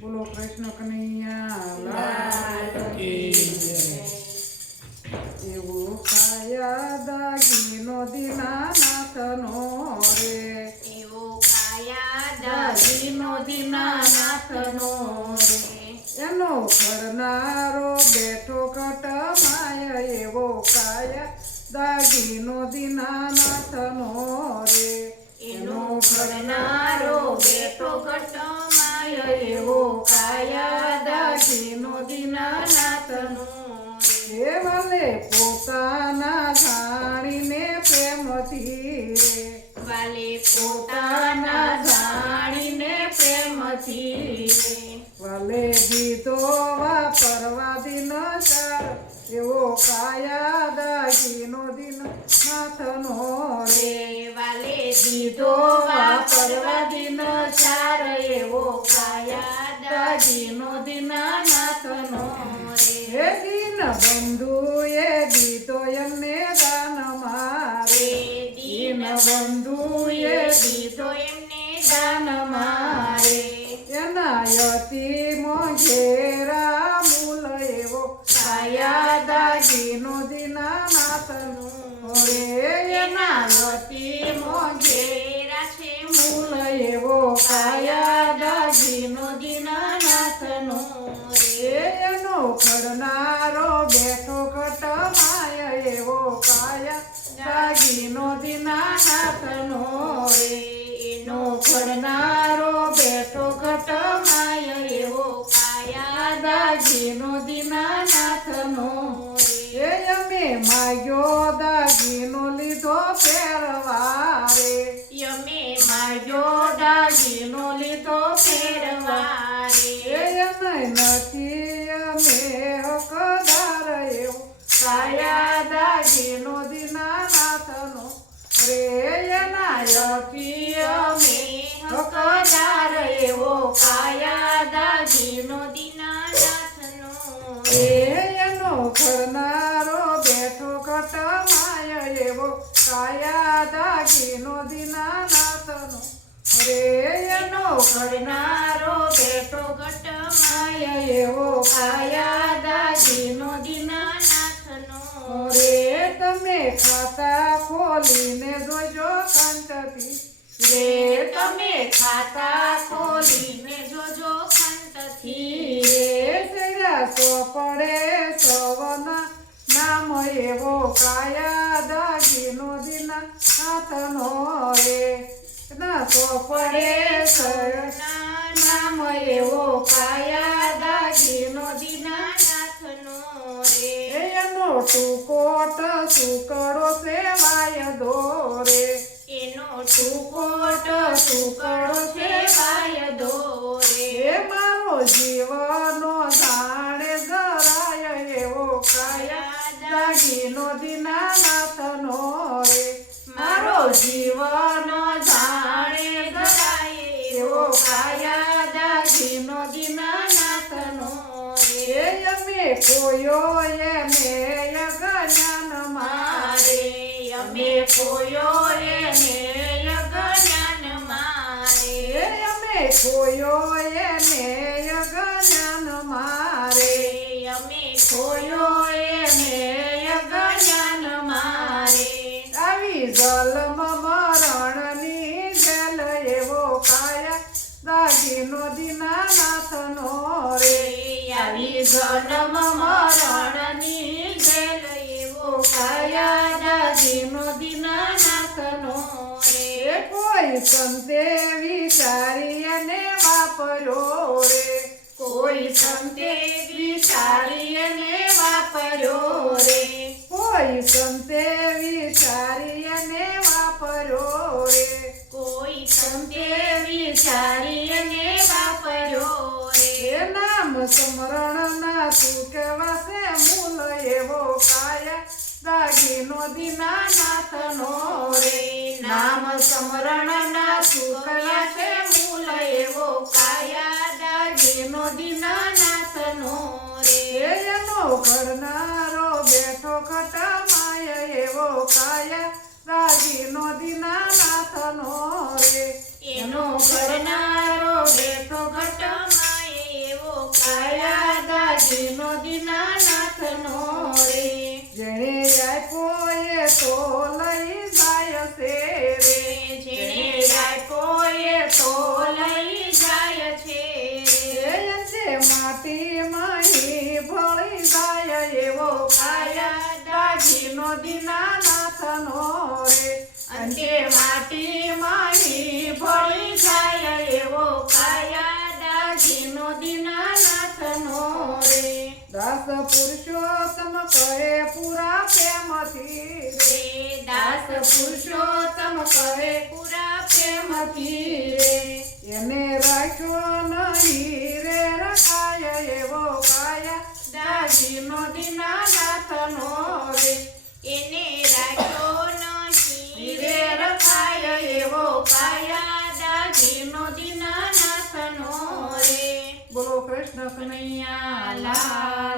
બોલો કૃષ્ણ કનૈયા એવો કાયા દાગીનો દીનાનાથનો રે. એવો કાયા દાગીનો દીનાનાથનો રે. એનો ફરનારો બેઠો કટમાય એવો કાયા દાગીનો દીનાનાથનો રે. એનો ફરનારો બેઠો ઘટમાય પોતાના જાણીને પ્રેમથી. વાલે પોતાના જાણીને પ્રેમથી. રે વાલે દીધો વાપરવા દિન ચાર એવો કાયા દાગીનો દિન નાથનો રે. રે વાલે દીધો વાપરવા દિન ચાર એવો કાયા દાગીનો દીનાનાથનો રે. હે દિન એ દીધો એમને દાગીનો દીનાનાથનો રે એના છે મૂળ મૂલ એવો કાયા દાગીનો દીનાનાથનો રે એનો ખરનારો બેઠો કટમાય એવો કાયા દાગીનો દીનાનાથનો રે એનો ખડનારો બેઠો ઘટમાય એવો કાયા દાગીનો દીનાનાથનો કાયા દાગીનો દીનાનાથનો રે એના યતી અમે હકદાર એવો કાયા દાગીનો દીનાનાથનો. એનો ખરનારો બેઠો કટમાય એવો કાયા દાગીનો દીનાનાથનો રે એનો ખડનારો બેઠો ઘટમાય એવો કાયા ખાતા ખોલીને જોજો કંઠથી રે તમે ખાતા ખોલીને જોજો ખંતથી રે સેરા સો પડે સવના. નામ એવો કાયા દાગીનો દિના. હાથનો રે ના સો પડે સરના નામ એવો કાયા દાગીનો દીનાનાથનો રે એનો ટૂકોટ સુકડો સેવાય દોરે? એનો ટુકોટ ટુકડો છે વાયદો રે એ મારો જીવનો જાણે જરાય એવો કાયા દાગીનો દીનાનાથનો રે મારો જીવન જાણે ગરાય એવો કાયા દાગીનો દિનાનાથ નો રે અમે કોયો એ મારે અમે કોયો એને જ્ઞાન મારે. અમે કોયો એને જ્ઞાન મારે. અમે કોયો એને જ્ઞાન મારે. આવી જલમ મરણની જલ એવો કાયા દાગીનો દીનાનાથનો રે. આવી જલમ મરણની કાયા દાદીનો દીનાનાથનો એ રે કોઈ સંતે વિચારી અને વાપરો રે. કોઈ સંતે વિચારી અને વાપરો રે. કોઈ સંતે વિચારી અને વાપરો રે. કોઈ સંતે વિચારી અને વાપરો રે. નામ સ્મરણ ના સુકવાસે મૂલ એવો કાયા દાગીનો દીનાનાથનો રે. નામ સ્મરણ ના સુકલા છે મૂલ એવો કાયા દાગીનો દીનાનાથનો રે. એનો કરનારો બેઠો ખટમાય એવો કાયા દાગીનો દીનાનાથનો રે. એનો કરનારો બેઠો ઘટમાય કાયા દાજીનો દીનાનાથનો તો લઈ જાય છે રે જેણે આપ્યો એ તો લઈ જાય છે માટીમાં ઈ ભળી જાય એવો કાયા. દાજીનો દીનાનાથનો રે. અંતે માટીમાં દાસ પુરુષોત્તમ કહે પૂરા પ્રેમથી. રે દાસ પુરુષોત્તમ કહે પૂરા પ્રેમથી. રે એને રાખ્યો નહીં રે રખાય એવો કાયા. દાજીનો દીનાનાથનો રે. એને રાખ્યો કૃષ્ણ કનૈયા કનૈયા લાલ કી